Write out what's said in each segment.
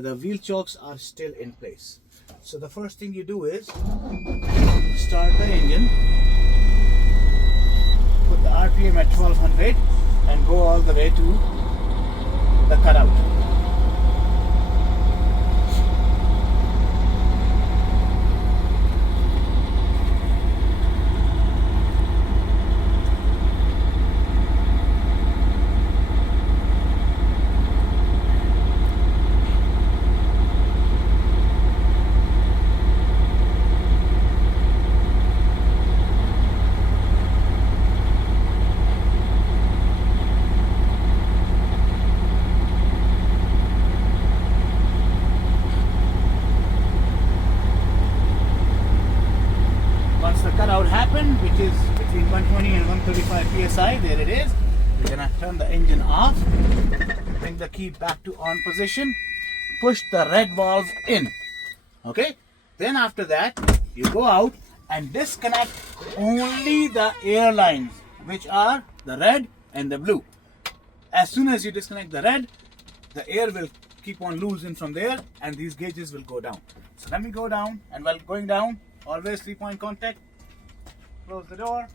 the wheel chokes are still in place. So the first thing you do is start the engine, put the RPM at 1200 and go all the way to the cutout. Once the cutout happened, which is between 120 and 135 psi, there it is. We're gonna turn the engine off, bring the key back to on position, push the red valve in. Okay, then after that you go out and disconnect only the air lines, which are the red and the blue. As soon as you disconnect the red, the air will keep on losing from there and these gauges will go down. So let me go down, and while going down, always 3-point contact. Close the door.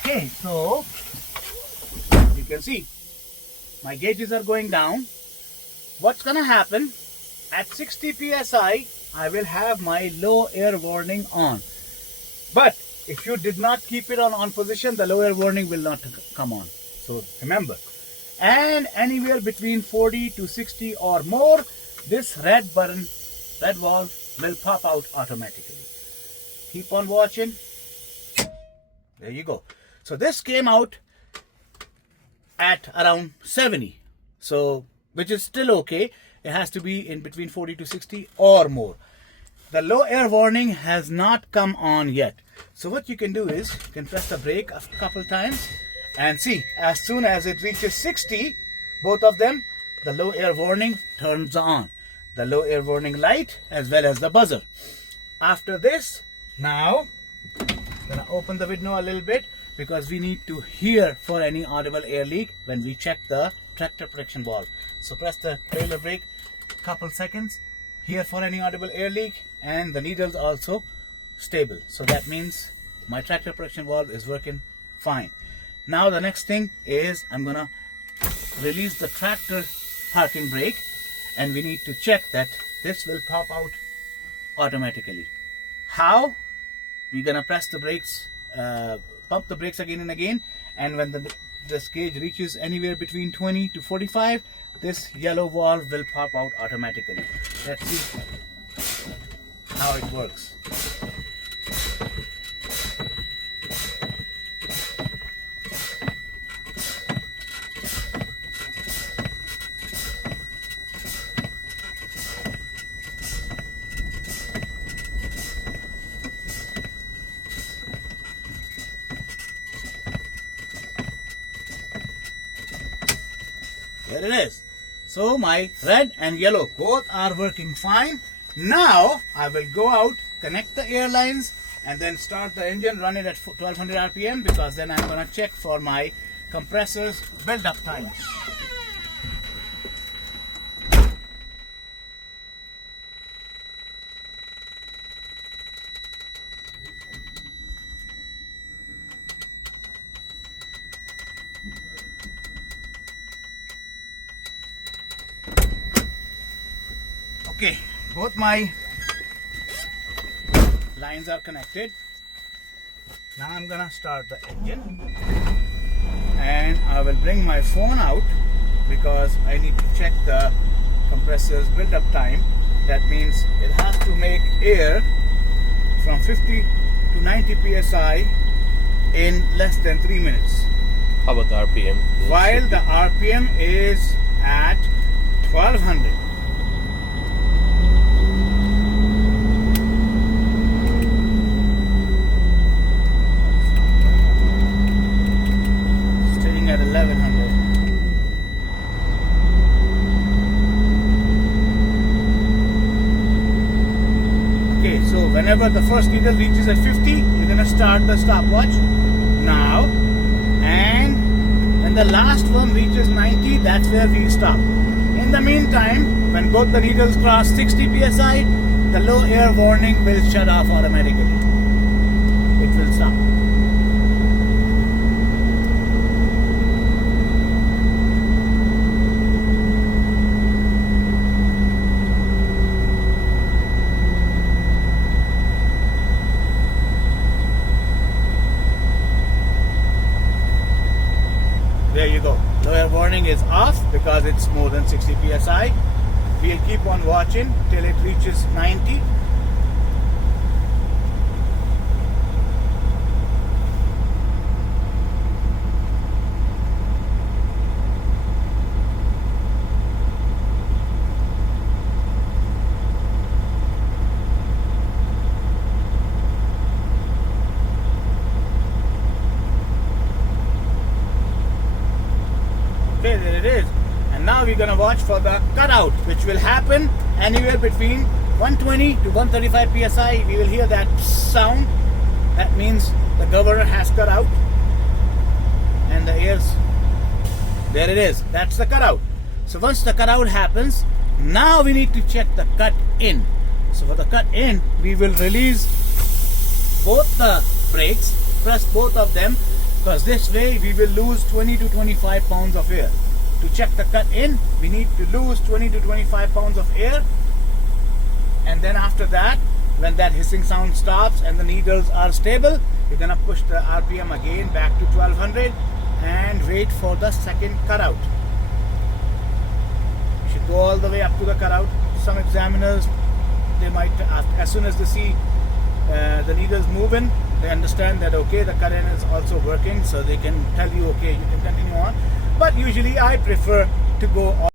Okay, so you can see my gauges are going down. What's gonna happen at 60 psi? I will have my low air warning on. But if you did not keep it on position, the low air warning will not come on. So remember, and anywhere between 40 to 60 or more, this red button, red valve will pop out automatically. Keep on watching. There you go. So this came out at around 70. So, which is still okay. It has to be in between 40 to 60 or more. The low air warning has not come on yet. So what you can do is, you can press the brake a couple times and see, as soon as it reaches 60, both of them, the low air warning turns on. The low air warning light as well as the buzzer. After this, now, I'm gonna open the window a little bit because we need to hear for any audible air leak when we check the tractor protection valve. So press the trailer brake a couple seconds, hear for any audible air leak, and the needles also stable. So that means my tractor protection valve is working fine. Now the next thing is I'm gonna release the tractor parking brake, and we need to check that this will pop out automatically. How? We're gonna press the brakes, pump the brakes again and again, and when this gauge reaches anywhere between 20 to 45, this yellow valve will pop out automatically. Let's see how it works. There it is. So my red and yellow both are working fine. Now I will go out, connect the air lines, and then start the engine, run it at 1200 RPM, because then I'm going to check for my compressor's build-up time. Okay, both my lines are connected. Now I'm gonna start the engine, and I will bring my phone out because I need to check the compressor's build-up time. That means it has to make air from 50 to 90 psi in less than 3 minutes. How about the RPM? While the RPM is at 1200. At 1100. whenever the first needle reaches at 50, you're going to start the stopwatch now, and when the last one reaches 90, that's where we stop. In the meantime, when both the needles cross 60 psi, the low air warning will shut off automatically. It will stop. There you go. Low air warning is off because it's more than 60 psi. We'll keep on watching till it reaches 90. Okay, there it is. And now we're going to watch for the cutout, which will happen anywhere between 120 to 135 psi. We will hear that sound. That means the governor has cut out. And the air's, there it is. That's the cutout. So once the cutout happens, now we need to check the cut in. So for the cut in, we will release both the brakes, press both of them, because this way we will lose 20 to 25 pounds of air. To check the cut in, we need to lose 20 to 25 pounds of air, and then after that, when that hissing sound stops and the needles are stable, you're gonna push the RPM again back to 1200 and wait for the second cutout. You should go all the way up to the cutout. Some examiners, they might, as soon as they see the needles moving, they understand that okay, the cut in is also working, so they can tell you okay, you can continue on. But usually I prefer to go